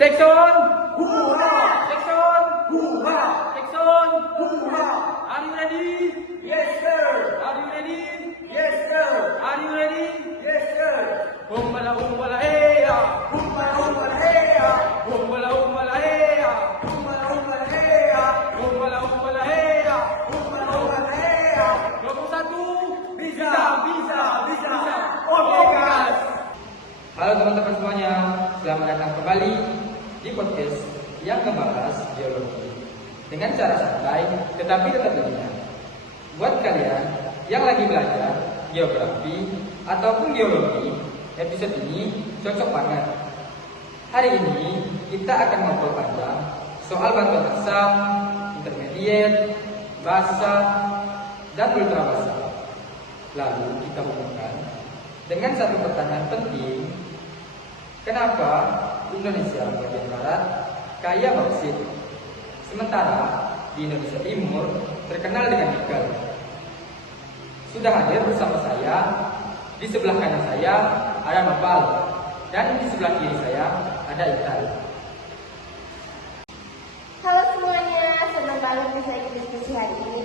Jackson! Hoorah! Jackson! Hoorah! Jackson! Hoorah! Are you ready? Yes, sir! Are you ready? Yes, sir! Are you ready? Yes, sir! Humbala hey ya! Humbala humbala hey ya! Humbala hey ya! Humbala humbala hey ya! Humbala hey ya! Humbala humbala hey ya! 21 Bisa! Oke, guys! Halo teman-teman semuanya, selamat datang kembali di podcast yang membahas geologi dengan cara santai tetapi tetap ilmiah. Buat kalian yang lagi belajar geografi ataupun geologi, episode ini cocok banget. Hari ini kita akan ngobrol panjang soal batuan asam, intermediate, basa, dan ultra basa. Lalu kita hubungkan dengan satu pertanyaan penting, kenapa Indonesia bagian barat kaya bauksit, sementara di Indonesia Timur terkenal dengan nikel? Sudah hadir bersama saya, di sebelah kanan saya ada Nopal, dan di sebelah kiri saya ada Ital. Halo semuanya, senang banget bisa ikut diskusi hari ini.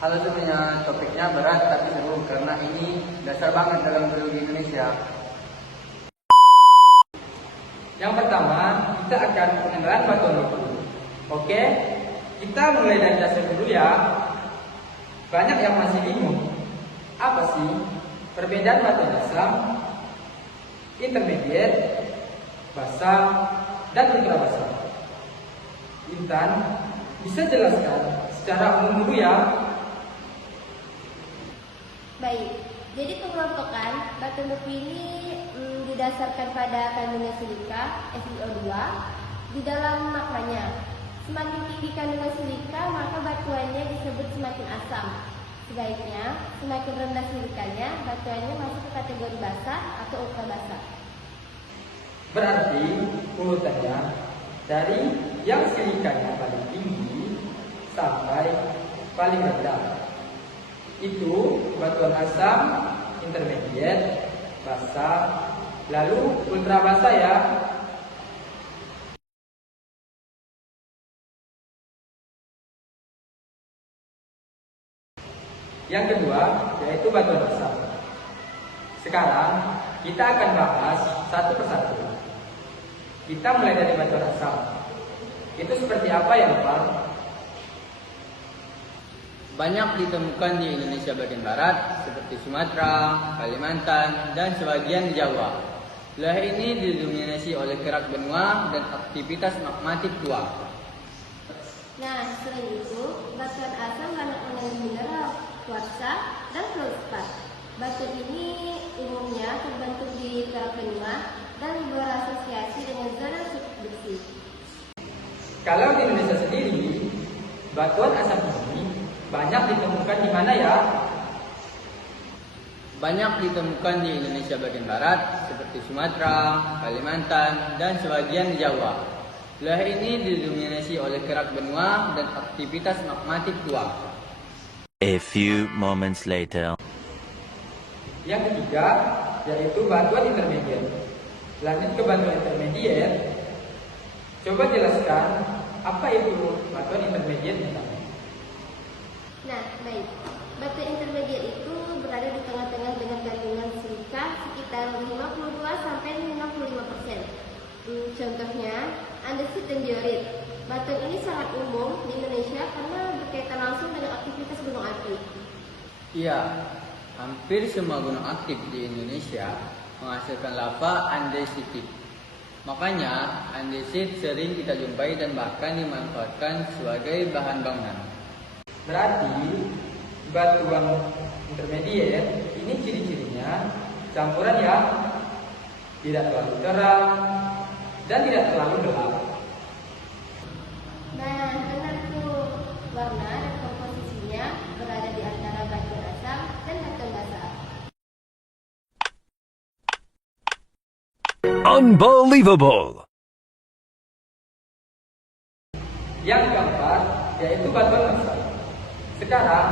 Halo semuanya, topiknya berat tapi seru karena ini dasar banget dalam geologi Indonesia. Yang pertama, kita akan pengenalan batuan dulu. Oke, kita mulai dari dasar dulu ya. Banyak yang masih bingung, apa sih perbedaan batuan asam, intermediate, basa, dan ultra basa? Intan, bisa jelaskan secara umum dulu ya? Baik, jadi pengelompokan batu beku ini didasarkan pada kandungan silika SiO2 di dalam maknanya. Semakin tinggi kandungan silika, maka batuannya disebut semakin asam. Sebaliknya, semakin rendah silikanya, batuannya masuk ke kategori basa atau ultra basa. Berarti urutannya dari yang silikanya paling tinggi sampai paling rendah. Itu batuan asam, intermediate, basa, lalu ultra basa ya. Yang kedua yaitu batuan asam. Sekarang kita akan bahas satu persatu. Kita mulai dari batuan asam. Itu seperti apa ya Pak? Banyak ditemukan di Indonesia bagian barat seperti Sumatera, Kalimantan, dan sebagian di Jawa. Wilayah ini didominasi oleh kerak benua dan aktivitas magmatik tua. Nah, selain itu, batuan asam banyak mengandung mineral, kuarsa, dan fluorspat. Batu ini umumnya terbentuk di kerak benua dan berasosiasi dengan zona subduksi. Kalau di Indonesia sendiri, batuan asam ini banyak ditemukan di mana ya? Banyak ditemukan di Indonesia bagian barat seperti Sumatera, Kalimantan, dan sebagian di Jawa. Wilayah ini didominasi oleh kerak benua dan aktivitas magmatik tua. A few moments later. Yang ketiga yaitu batuan intermediate. Lanjut ke batuan intermediate. Coba jelaskan apa itu batuan intermediate misalnya. Nah, baik. Batu intermediate itu berada di tengah-tengah dengan kandungan silika sekitar 52 sampai 55%. Contohnya, andesit dan diorit. Batu ini sangat umum di Indonesia karena berkaitan langsung dengan aktivitas gunung api. Iya, hampir semua gunung aktif di Indonesia menghasilkan lava andesitik. Makanya, andesit sering kita jumpai dan bahkan dimanfaatkan sebagai bahan bangunan. Berarti batuan intermediate ini ciri-cirinya campuran yang tidak terlalu terang dan tidak terlalu gelap. Nah, benar tuh. Warna dan komposisinya berada di antara batuan asam dan batuan basa. Unbelievable! Yang keempat yaitu batuan basa. Sekarang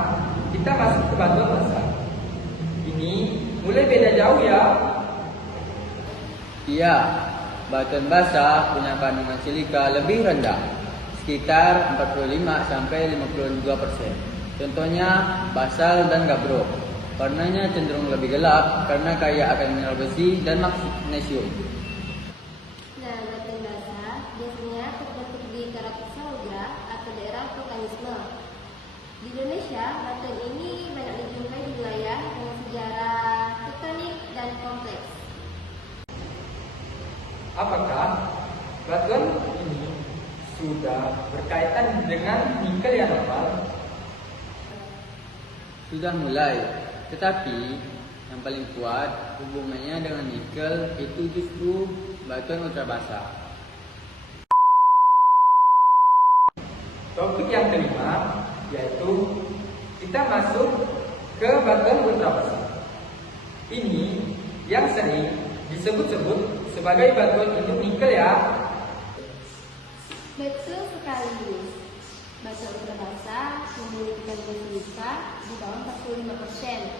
kita masuk ke batuan basa. Ini mulai beda jauh ya. Iya, batuan basa punya kandungan silika lebih rendah, sekitar 45-52%. Contohnya basal dan gabbro. Warnanya cenderung lebih gelap karena kaya akan mineral besi dan magnesium. Nah, batuan basa biasanya terbentuk di karakter samudra atau daerah vulkanisme. Di Indonesia, batuan ini banyak dijumpai di wilayah dengan sejarah tektonik dan kompleks. Apakah batuan ini sudah berkaitan dengan nikel yang normal? Sudah mulai, tetapi yang paling kuat hubungannya dengan nikel itu justru batuan ultra basa. Topik yang kelima yaitu kita masuk ke batuan ultra basa. Ini yang sering disebut-sebut sebagai batuan induk nikel ya. Betul sekali. Batuan ultra basa memiliki kandungan silika di bawah 45%.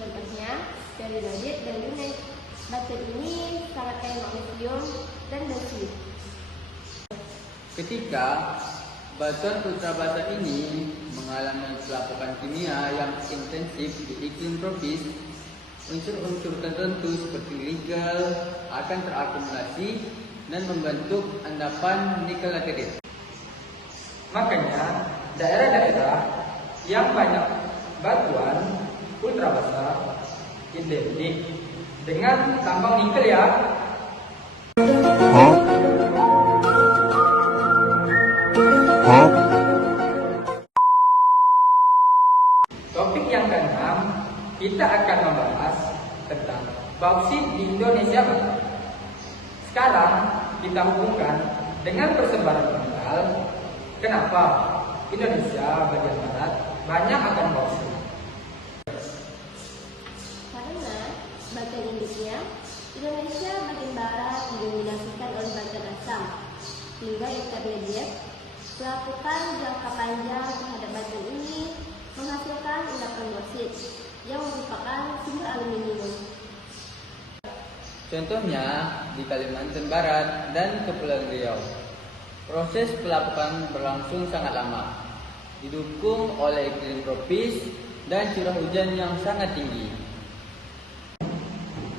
Contohnya peridotite dan lunite. Batuan ini sangat kaya magnesium dan besi. Ketika batuan ultra basa ini mengalami pelapukan kimia yang intensif di iklim tropis, unsur-unsur tertentu seperti nikel akan terakumulasi dan membentuk endapan nikel laterite. Makanya daerah-daerah yang banyak batuan ultra basa identik dengan tambang nikel ya. Topik yang keenam, kita akan membahas tentang bauksit di Indonesia Barat. Sekarang kita hubungkan dengan persebaran mineral. Kenapa Indonesia bagian barat banyak akan bauksit? Karena batuan induknya, Indonesia bagian barat didominasikan oleh batuan asam, hingga intermediate. Pelapukan jangka panjang terhadap batuan ini menghasilkan endapan bauksit yang merupakan sumber aluminium. Contohnya di Kalimantan Barat dan Kepulauan Riau. Proses pelapukan berlangsung sangat lama, didukung oleh iklim tropis dan curah hujan yang sangat tinggi.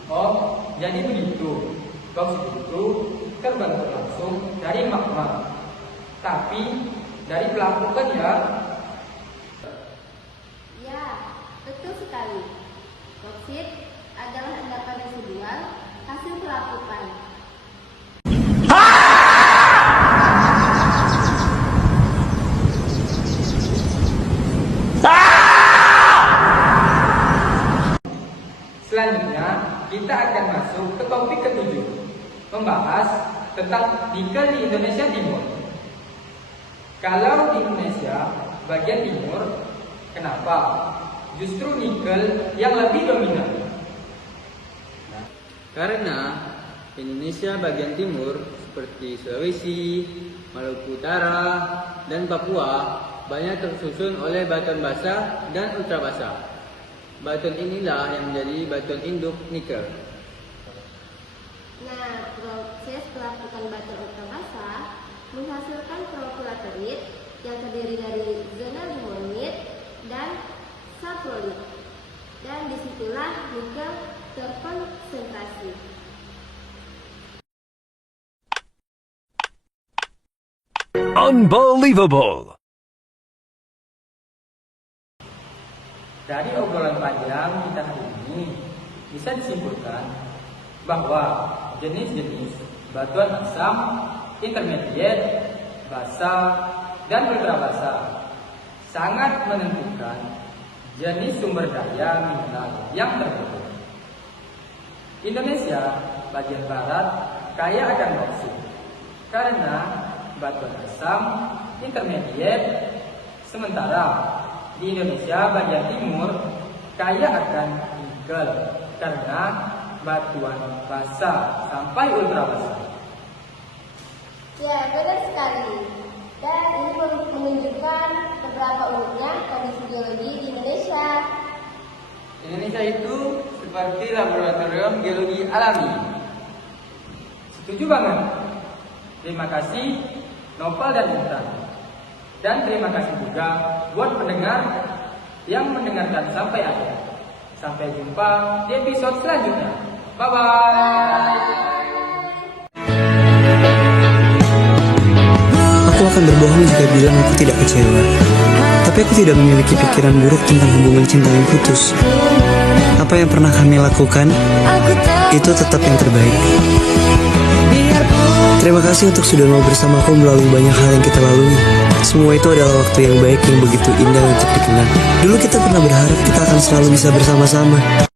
Oh, jadi begitu. Bauksit itu terbentuk langsung dari magma, tapi dari pelapukan ya. Ya, betul sekali. Bauksit adalah endapan residual hasil pelapukan. Selanjutnya, kita akan masuk ke topik ketujuh, membahas tentang nikel di Indonesia Timur. Kalau di Indonesia bagian timur, kenapa justru nikel yang lebih dominan? Karena Indonesia bagian timur seperti Sulawesi, Maluku Utara, dan Papua banyak tersusun oleh batuan basa dan ultra basa. Batuan inilah yang menjadi batuan induk nikel. Nah, proses pelapukan batuan ultra basa menghasilkan laterite yang terdiri dari zona limonit dan saprolit. Dan disitulah nikel terkonsentrasi. Unbelievable! Dari obrolan panjang kita hari ini bisa disimpulkan bahwa jenis-jenis batuan asam, intermediate, basa, dan ultra basa sangat menentukan jenis sumber daya mineral yang terbentuk. Indonesia bagian barat kaya akan bauksit karena batuan asam, intermediate, sementara di Indonesia bagian timur kaya akan nikel karena batuan basa sampai ultra basa. Ya, benar sekali. Dan ini menunjukkan beberapa uniknya kondisi geologi di Indonesia. Indonesia itu seperti laboratorium geologi alami. Setuju banget. Terima kasih Nopal dan Intan. Dan terima kasih juga buat pendengar yang mendengarkan sampai akhir. Sampai jumpa di episode selanjutnya. Bye-bye. Aku akan berbohong jika bilang aku tidak kecewa. Tapi aku tidak memiliki pikiran buruk tentang hubungan cinta yang putus. Apa yang pernah kami lakukan, itu tetap yang terbaik. Terima kasih untuk sudah mau bersamaku melalui banyak hal yang kita lalui. Semua itu adalah waktu yang baik yang begitu indah untuk dikenang. Dulu kita pernah berharap kita akan selalu bisa bersama-sama.